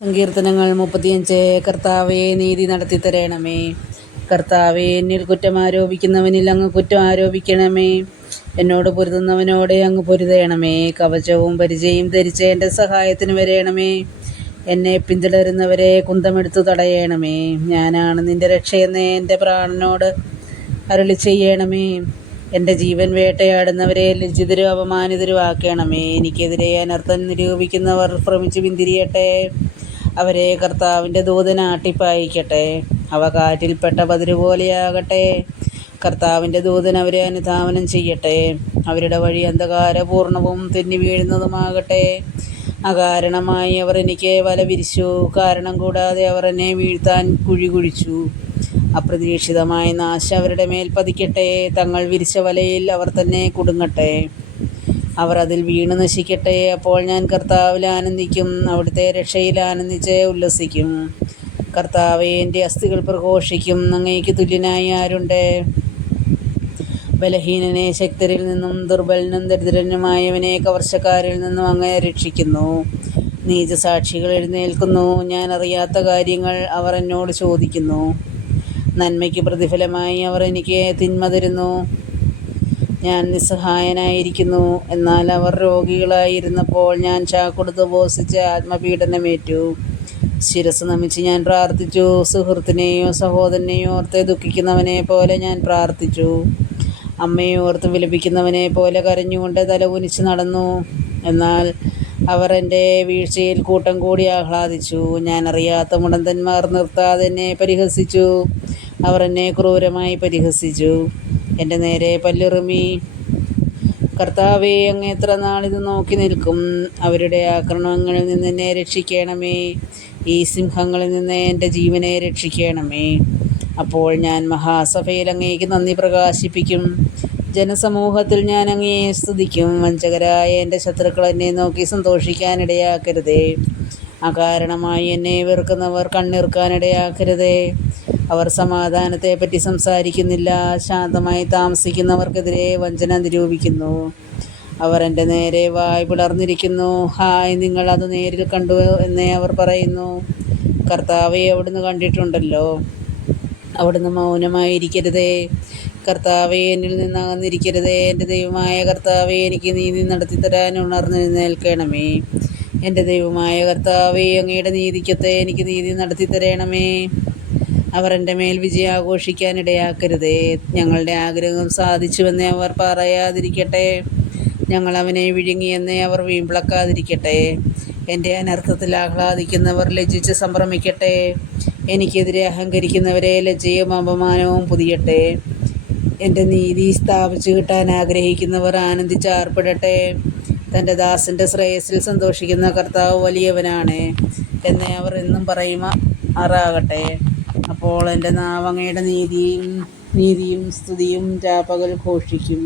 സങ്കീർത്തനങ്ങൾ 35. കർത്താവേ, നീതി നടത്തി തരണമേ. കർത്താവേ, എന്നിൽ കുറ്റം ആരോപിക്കുന്നവനിൽ അങ്ങ് കുറ്റം ആരോപിക്കണമേ. എന്നോട് പൊരുതുന്നവനോടെ അങ്ങ് പൊരുതണമേ. കവചവും പരിചയും ധരിച്ച് എൻ്റെ സഹായത്തിന് വരേണമേ. എന്നെ പിന്തുടരുന്നവരെ കുന്തമെടുത്തു തടയണമേ. ഞാനാണ് നിന്റെ രക്ഷയെന്ന് എൻ്റെ പ്രാണനോട് അരുളി ചെയ്യണമേ. എൻ്റെ ജീവൻ വേട്ടയാടുന്നവരെ ലജ്ജിതരും അപമാനിതരും ആക്കണമേ. എനിക്കെതിരെ അനർത്ഥം നിരൂപിക്കുന്നവർ ഭ്രമിച്ച് പിന്തിരിയട്ടെ. അവരെ കർത്താവിൻ്റെ ദൂതൻ ആട്ടിപ്പായിക്കട്ടെ. അവ കാറ്റിൽപ്പെട്ട പതിരുപോലെയാകട്ടെ. കർത്താവിൻ്റെ ദൂതൻ അവരെ അനുധാവനം ചെയ്യട്ടെ. അവരുടെ വഴി അന്ധകാരപൂർണവും തെന്നി വീഴുന്നതുമാകട്ടെ. അകാരണമായി അവർ എനിക്ക് വല വിരിച്ചു. കാരണം കൂടാതെ അവർ എന്നെ വീഴ്ത്താൻ കുഴി കുഴിച്ചു. അപ്രതീക്ഷിതമായ നാശം അവരുടെ മേൽ പതിക്കട്ടെ. തങ്ങൾ വിരിച്ച വലയിൽ അവർ തന്നെ കുടുങ്ങട്ടെ. അവർ അതിൽ വീണു നശിക്കട്ടെ. അപ്പോൾ ഞാൻ കർത്താവിൽ ആനന്ദിക്കും. അവിടുത്തെ രക്ഷയിൽ ആനന്ദിച്ച് ഉല്ലസിക്കും. കർത്താവേ, എൻ്റെ അസ്ഥികൾ പ്രഘോഷിക്കും. അങ്ങേക്ക് തുല്യനായി ആരുണ്ട്? ബലഹീനനെ ശക്തരിൽ നിന്നും ദുർബലനും ദരിദ്രനുമായവനെ കവർച്ചക്കാരിൽ നിന്നും അങ്ങ് രക്ഷിക്കുന്നു. നീചസാക്ഷികൾ എഴുന്നേൽക്കുന്നു. ഞാൻ അറിയാത്ത കാര്യങ്ങൾ അവർ എന്നോട് ചോദിക്കുന്നു. നന്മയ്ക്ക് പ്രതിഫലമായി അവർ എനിക്ക് തിന്മ തരുന്നു. ഞാൻ നിസ്സഹായനായിരിക്കുന്നു. എന്നാൽ അവർ രോഗികളായിരുന്നപ്പോൾ ഞാൻ ചാക്കൊടുത്ത് ഉപവസിച്ച് ആത്മപീഡനമേറ്റു. ശിരസ് നമിച്ച് ഞാൻ പ്രാർത്ഥിച്ചു. സുഹൃത്തിനെയോ സഹോദരനെയോ ഓർത്ത് ദുഃഖിക്കുന്നവനെ പോലെ ഞാൻ പ്രാർത്ഥിച്ചു. അമ്മയെ ഓർത്ത് വിലപിക്കുന്നവനെ പോലെ കരഞ്ഞുകൊണ്ട് തല കുനിച്ച് നടന്നു. എന്നാൽ അവർ എൻ്റെ വീഴ്ചയിൽ കൂട്ടം കൂടി ആഹ്ലാദിച്ചു. ഞാൻ അറിയാത്ത മുടന്തന്മാർ നിർത്താതെ എന്നെ പരിഹസിച്ചു. അവർ എന്നെ ക്രൂരമായി പരിഹസിച്ചു. എൻ്റെ നേരെ പല്ലിറുമി. കർത്താവേ, അങ്ങ് എത്ര നാളിത് നോക്കി നിൽക്കും? അവരുടെ ആക്രമണങ്ങളിൽ നിന്ന് എന്നെ രക്ഷിക്കണമേ. ഈ സിംഹങ്ങളിൽ നിന്ന് എൻ്റെ ജീവനെ രക്ഷിക്കണമേ. അപ്പോൾ ഞാൻ മഹാസഭയിൽ അങ്ങേക്ക് നന്ദി പ്രകാശിപ്പിക്കും. ജനസമൂഹത്തിൽ ഞാൻ അങ്ങയെ സ്തുതിക്കും. വഞ്ചകരായ എൻ്റെ ശത്രുക്കൾ എന്നെ നോക്കി സന്തോഷിക്കാനിടയാക്കരുതേ. അകാരണമായി എന്നെ വെറുക്കുന്നവർ കണ്ണിറുക്കാനിടയാക്കരുതേ. അവർ സമാധാനത്തെപ്പറ്റി സംസാരിക്കുന്നില്ല. ശാന്തമായി താമസിക്കുന്നവർക്കെതിരെ വഞ്ചന നിരൂപിക്കുന്നു. അവർ എൻ്റെ നേരെ വായ് പിളർന്നിരിക്കുന്നു. ഹായ്, നിങ്ങൾ അത് നേരിൽ കണ്ടു എന്നേ അവർ പറയുന്നു. കർത്താവെ, അവിടുന്ന് കണ്ടിട്ടുണ്ടല്ലോ. അവിടുന്ന് മൗനമായിരിക്കരുതേ. കർത്താവെ, എന്നിൽ നിന്ന് അകന്നിരിക്കരുതേ. എൻ്റെ ദൈവമായ കർത്താവെ, എനിക്ക് നീതി നടത്തിത്തരാൻ ഉണർന്നെഴുന്നേൽക്കണമേ. എൻ്റെ ദൈവമായ കർത്താവെ, അങ്ങയുടെ നീതിക്കത്തെ എനിക്ക് നീതി നടത്തിത്തരണമേ. അവർ എൻ്റെ മേൽ വിജയം ആഘോഷിക്കാനിടയാക്കരുതേ. ഞങ്ങളുടെ ആഗ്രഹം സാധിച്ചുവെന്നേ അവർ പറയാതിരിക്കട്ടെ. ഞങ്ങൾ അവനെ വിഴുങ്ങിയെന്നേ അവർ വീമ്പിളക്കാതിരിക്കട്ടെ. എൻ്റെ അനർത്ഥത്തിൽ ആഹ്ലാദിക്കുന്നവർ ലജ്ജിച്ച് സംഭ്രമിക്കട്ടെ. എനിക്കെതിരെ അഹങ്കരിക്കുന്നവരെ ലജ്ജയും അപമാനവും പൊതിയട്ടെ. എൻ്റെ നീതി സ്ഥാപിച്ചു കിട്ടാൻ ആഗ്രഹിക്കുന്നവർ ആനന്ദിച്ച് ആർപ്പിടട്ടെ. തൻ്റെ ദാസൻ്റെ ശ്രേയസ്സിൽ സന്തോഷിക്കുന്ന കർത്താവ് വലിയവനാണ് എന്നേ അവർ എന്നും പറയുമാറാകട്ടെ. അപ്പോൾ എൻ്റെ നാവ് അങ്ങയുടെ നീതിയും സ്തുതിയും രാപ്പകൽ ഘോഷിക്കും.